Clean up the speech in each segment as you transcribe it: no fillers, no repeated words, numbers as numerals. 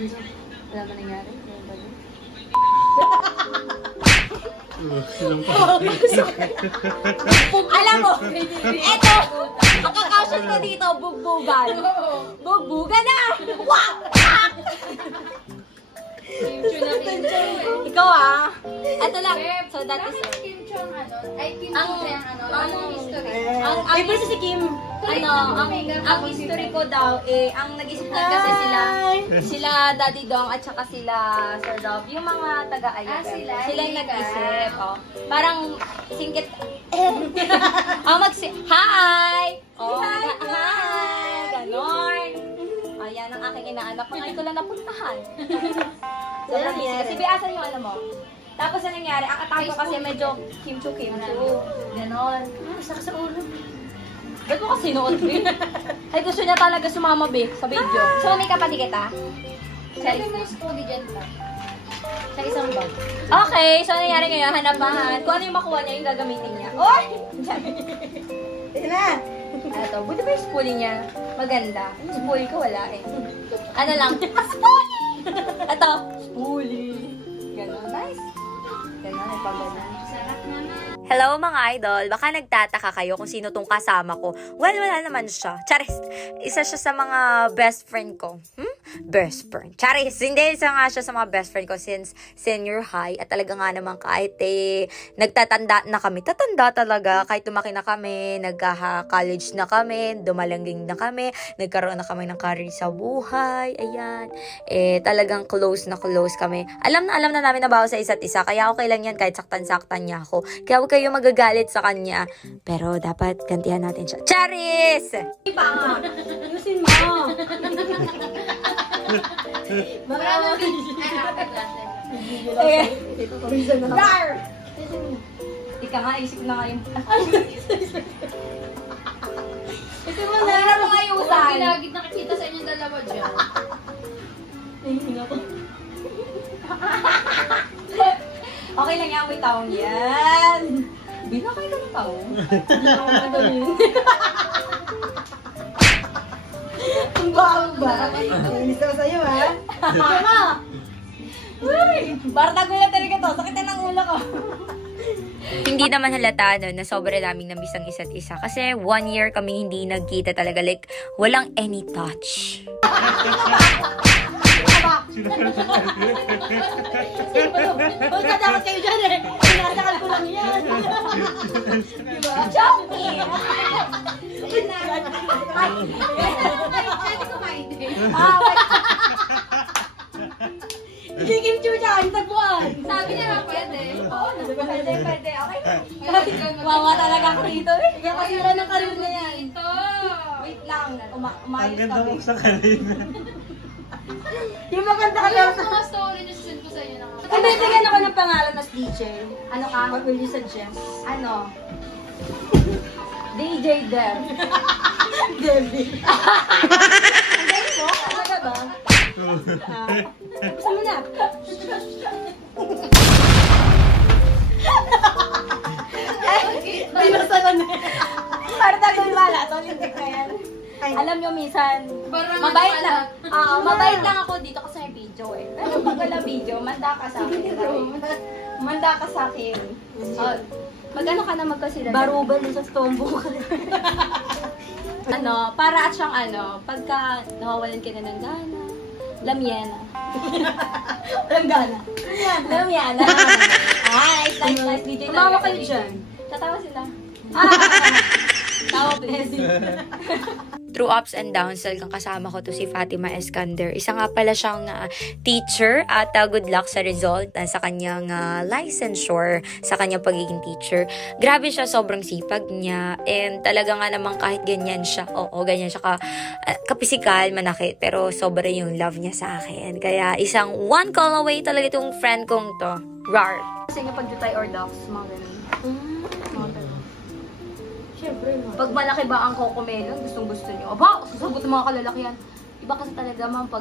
Wala man nangyari. Alam mo, eto, ang kakasyon ko dito, bugbugan. Bugbugan na! Wak! Ikaw ah. Ito lang. So that is Kim Chong ay Kim Chong ang history. Ang si Kim, ang history ko daw ang nag-isipan kasi sila Daddy Dong at saka sila Sir Dove, yung mga taga-ayat. Sila yung nag-isip. Oh. Parang singkit. Hi! Oh, hi! Ganon. Ayan ang aking inaanak. Ngayon ko lang napuntahan. Sobrang busy. Kasi biasan yung mo. Tapos ang nangyari, ang atake ko kasi medyo kimchu. Ganon. Sakit sa ulo. Ba't mo kasi noon, Be? Ay, gusto niya talaga sumama, Be, sa video. Sumami ka pati kita? Sabi mo yung spoolie dyan ba? Sa isang bag. Okay, so ang nangyari ngayon, hanapahan. Kung ano yung makuha niya, yung gagamitin niya. Oy! Ito na! Ito, buti ba yung spoolie niya? Maganda. Yung spoolie ko, wala eh. Ano lang? Spoolie! Ito, spoolie. Ganon, nice. Ganon, nagpaganon. Sarap naman. Hello mga idol, baka nagtataka kayo kung sino tong kasama ko. Well, wala naman siya. Charis, isa siya sa mga best friend ko. Best friend. Charis, hindi, isa nga siya sa mga best friend ko since senior high. At talaga nga naman kahit nagtatanda na kami. Tatanda talaga. Kahit tumaki na kami, nagka-college na kami, dumalangging na kami, nagkaroon na kami ng career sa buhay. Ayan. Talagang close na close kami. Alam na namin na bawa sa isa't isa. Kaya okay lang yan kahit saktan-saktan niya ako. Kaya huwag kayo magagalit sa kanya. Pero dapat gantihan natin siya. Charis! Iba nga. Ayusin mo. Marami. Ay, apat lang. Dar! Ika nga, isip na nga yung... Ito mo na. Ano mo ayusan? Lagit nakikita sa inyong dalawa dyan. Nahihinga ko. Okay lang yan, may taong yan. Binakay ka ng taong. Ang baong ba? Ang isa sa'yo, ha? Ano? Uy! Bartago na talaga to. Sakit na ng ulo ko. Hindi naman halata na sobra naming namiss ang isa't isa. Kasi 1 year kami hindi nagkita talaga. Like, walang any touch. Huwag ka dapat kayo dyan eh. Sinasakal ko lang yan. Diba? Joking! Pwede kumain din. Hindi kimchi dyan, tagpuan. Sabi niya na pwede. Oo, pwede. Okay. Wawa talaga ako dito eh. Hindi ako sila ng karir na yan. Ito. Wait lang. Ang Umayos ganda kami. mo sa kanina. Yung maganda ka Yung lang. mga story na send ko sa inyo na Kung bibigyan ako ng pangalan as DJ, ano ka? What will you suggest? Ano? DJ Dev. Debbie. Ang galing mo? Talaga ba? Gusto mo na? Binasalan na. Para tayo wala. Tolintik na yan. Alam nyo, minsan, mabait lang. Mabait lang ako dito kasi may video eh. Pero pag wala video, manda ka sa akin. Manda ka sa akin. Mag-ano ka na magkasila? Barubal sa stombo ka. Para at siyang pagka nawawalan ka na ng gana, lamyana. Walang gana. Lamyana. Nice. DJ Tumawa kayo dyan. Tatawa sila. Tawa please. Through ups and downs, talagang kasama ko to si Fatima Escander. Isa nga pala siyang teacher at good luck sa result sa kanyang licensure, sa kanyang pagiging teacher. Grabe siya, sobrang sipag niya. And talaga nga naman kahit ganyan siya, ganyan siya kapisikal, manakit. Pero sobra yung love niya sa akin. Kaya isang one call away talaga itong friend kong to. Rar. Kasi nga pag-dutay or docs, mga ganun. Siyempre, pag malaki ba ang cocomelon, gustong-gusto niyo. Aba, sasagot ng mga kalalakihan. Iba kasi talaga man pag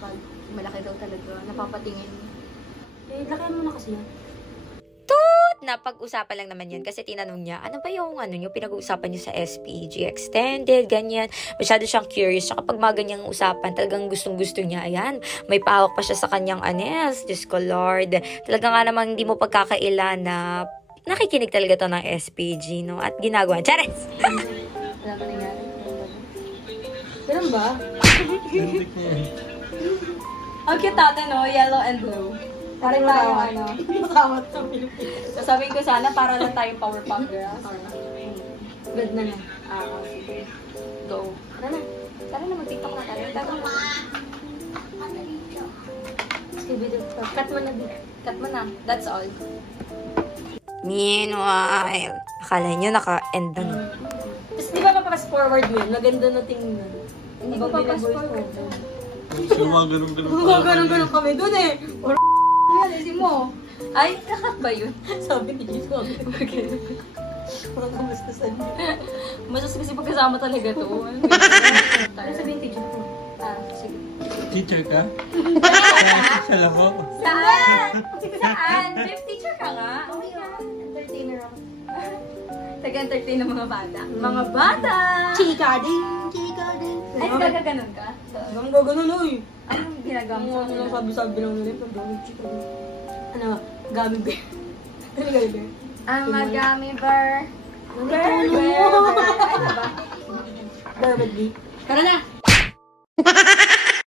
pag malaki daw talaga, napapatingin. Lakihan mo na kasi yan. Toot! thought na pag-usapan lang naman yun kasi tinanong niya, ano ba yung pinag-uusapan niyo sa SPG extended, ganyan. Masyado siyang curious. Saka pag mga ganyang usapan, talagang gustong-gusto niya. Ayan, may pahawak pa siya sa kanyang anes. Diyos ko Lord. Talaga nga namang hindi mo pagkakailan na nakikinig talaga to ng SPG, no? At ginagawa. Charis! Wala ka nangyari. Ganun ba? Ang cute natin, no? Yellow and blue. Parang tayo, Makawat sa Pilipinas. Sasabihin ko sana, para lang tayong Powerpuff Girls. Good na lang. Sige. Go. Tara na. Tara na, mag-tiktok na tayo. Tara na. Cut mo na, Cut mo na. That's all. Meanwhile, akala nyo naka-end na, no? Tapos di ba papas forward mo yun? Maganda na tingnan. Hindi ko papas forward. Sino mga ganun-ganun pa? Mga ganun-ganun kami dun eh. Or yan, isin mo. Ay, kakat ba yun? Sabi ni Jesus. Mga kamastasan niya. Masas kasi pagkasama talaga to. Ano sabihin teacher ko? Sige. Teacher ka? Social ako. Saan? Saan? Fifth teacher ka nga? Oh my God. Entertainer ako. Tag-entertain ng mga bata. Mga bata! Chika ding! Chika ding! Ay, gaganon ka? Ang gaganon, oy. Anong ginagawa mo? Ano lang sabi-sabi lang nila. Pag-gawin, chika ding. Ano, gummy bear. Ano gummy bear? Gummy bear. Ano ba? Ano ba? Bear with me. Tara na!